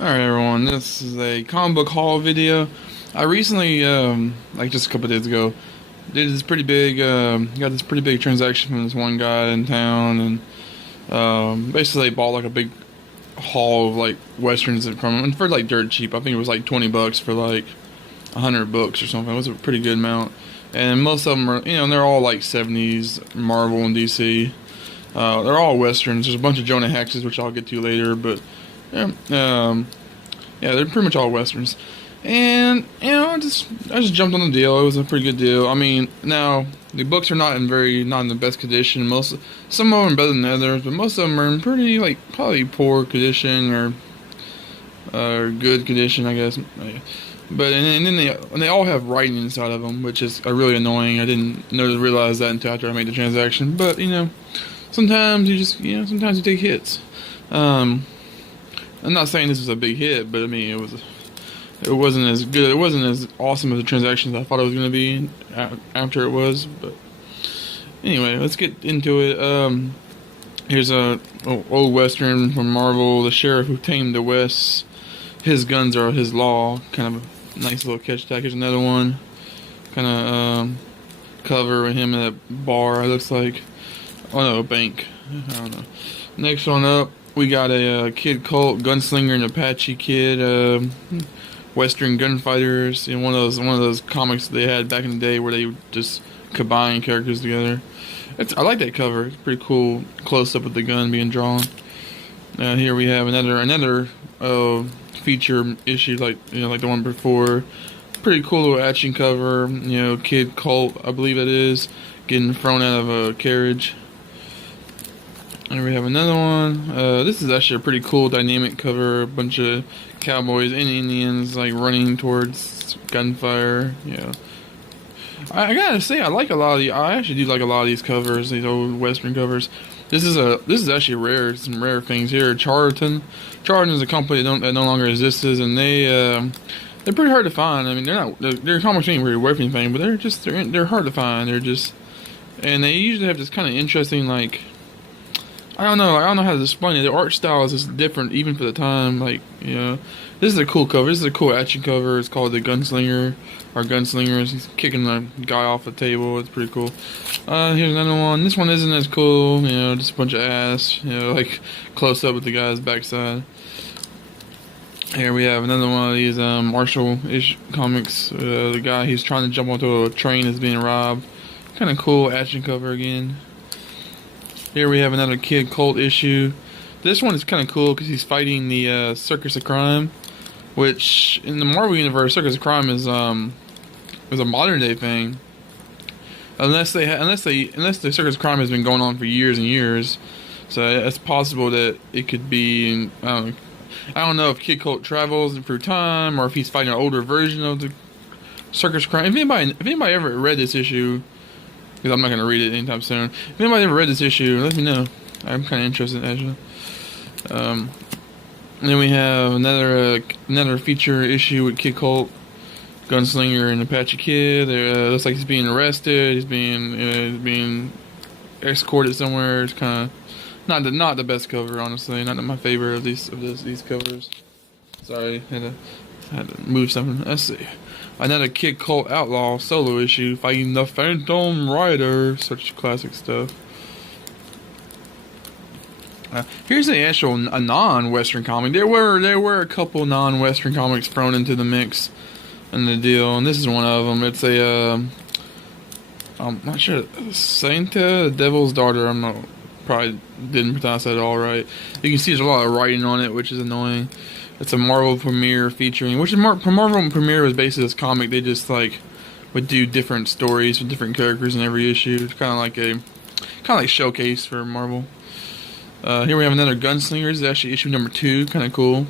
Alright everyone, this is a comic book haul video. I recently, like just a couple days ago, did this pretty big, got this pretty big transaction from this one guy in town, and basically bought like a big haul of like westerns from him, and for like dirt cheap. I think it was like 20 bucks for like 100 books or something. It was a pretty good amount, and most of them are, they're all like 70s Marvel and DC. They're all westerns. There's a bunch of Jonah Hexes, which I'll get to later, but yeah, yeah, they're pretty much all westerns. And I just jumped on the deal. It was a pretty good deal. I mean, now the books are not in the best condition. Some of them are better than others, but most of them are in pretty like probably poor condition or good condition, I guess. But and then they all have writing inside of them, which is really annoying. I didn't realize that until after I made the transaction. But sometimes sometimes you take hits. I'm not saying this was a big hit, but I mean it wasn't as good. It wasn't as awesome as the transactions I thought it was going to be after it was. But anyway, let's get into it. Here's a old western from Marvel. The sheriff who tamed the West. His guns are his law. Kind of a nice little catch tag. Here's another one. Kind of cover with him at a bar. It looks like. Oh no, a bank. I don't know. Next one up, we got a Kid Colt, Gunslinger and Apache Kid, Western gunfighters. One of those comics they had back in the day where they would just combine characters together. I like that cover. It's pretty cool, close up with the gun being drawn. Here we have another feature issue like the one before. Pretty cool little action cover. Kid Colt, I believe it is, getting thrown out of a carriage. And we have another one. This is actually a pretty cool dynamic cover. A bunch of cowboys and Indians like running towards gunfire. Yeah, I gotta say I actually do like a lot of these covers, these old western covers. This is actually rare. Some rare things here. Charlton is a company that no longer exists, and they're pretty hard to find. I mean, their comics ain't really worth anything, but they're hard to find. And they usually have this kind of interesting I don't know how to explain it. The art style is just different, even for the time. This is a cool cover. This is a cool action cover. It's called The Gunslinger, or Gunslingers. He's kicking the guy off the table. It's pretty cool. Here's another one. This one isn't as cool. Just a bunch of ass. Like close up with the guy's backside. Here we have another one of these Marshall-ish comics. The guy, he's trying to jump onto a train that's being robbed. Kind of cool action cover again. Here we have another Kid Colt issue. This one is kind of cool because he's fighting the Circus of Crime, which in the Marvel universe, Circus of Crime is a modern day thing. Unless the Circus of Crime has been going on for years and years, so it's possible that it could be. I don't know if Kid Colt travels through time or if he's fighting an older version of the Circus of Crime. If anybody ever read this issue. Because I'm not going to read it anytime soon. If anybody ever read this issue, let me know. I'm kind of interested, actually. And then we have another feature issue with Kid Colt, Gunslinger and Apache Kid. Looks like he's being arrested. He's being escorted somewhere. It's kind of not the best cover, honestly. Not my favorite of these covers. Sorry, had to move something. Let's see. Another Kid Colt Outlaw solo issue fighting the Phantom Rider. Such classic stuff. Here's a non-Western comic. There were a couple non-Western comics thrown into the mix in the deal, and this is one of them. It's I'm not sure, Sainta, the Devil's Daughter. Probably didn't pronounce that all right. You can see there's a lot of writing on it, which is annoying. It's a Marvel Premiere featuring, Marvel Premiere was basically this comic. They just would do different stories with different characters in every issue. It's kind of like showcase for Marvel. Here we have another Gunslinger. This is actually issue number 2. Kind of cool.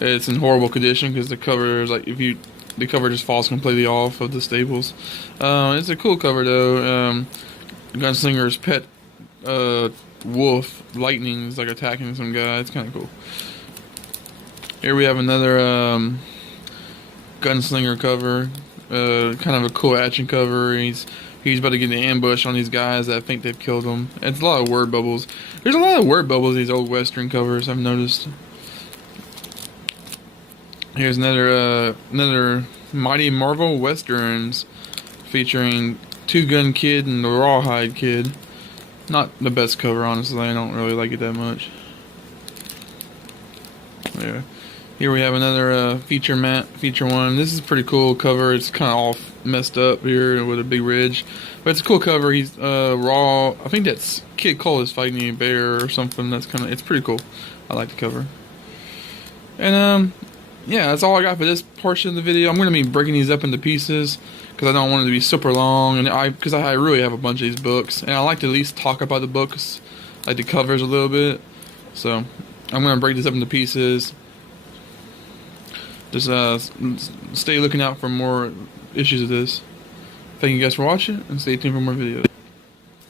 It's in horrible condition because the cover is the cover just falls completely off of the staples. It's a cool cover though. Gunslinger's pet wolf Lightning is attacking some guy. It's kind of cool. Here we have another Gunslinger cover, kind of a cool action cover. He's about to get an ambush on these guys that think they've killed him. It's a lot of word bubbles. There's a lot of word bubbles in these old Western covers, I've noticed. Here's another Mighty Marvel Westerns featuring Two Gun Kid and the Rawhide Kid. Not the best cover, honestly. I don't really like it that much. Yeah. Here we have another feature one. This is a pretty cool cover. It's kind of all messed up here with a big ridge, but it's a cool cover. He's raw. I think that's Kid Cole is fighting a bear or something. It's pretty cool. I like the cover. And yeah, that's all I got for this portion of the video. I'm going to be breaking these up into pieces because I don't want it to be super long, and because I really have a bunch of these books, and I like to at least talk about the books, like the covers a little bit. So I'm going to break this up into pieces. Just stay looking out for more issues of this. Thank you guys for watching, and stay tuned for more videos.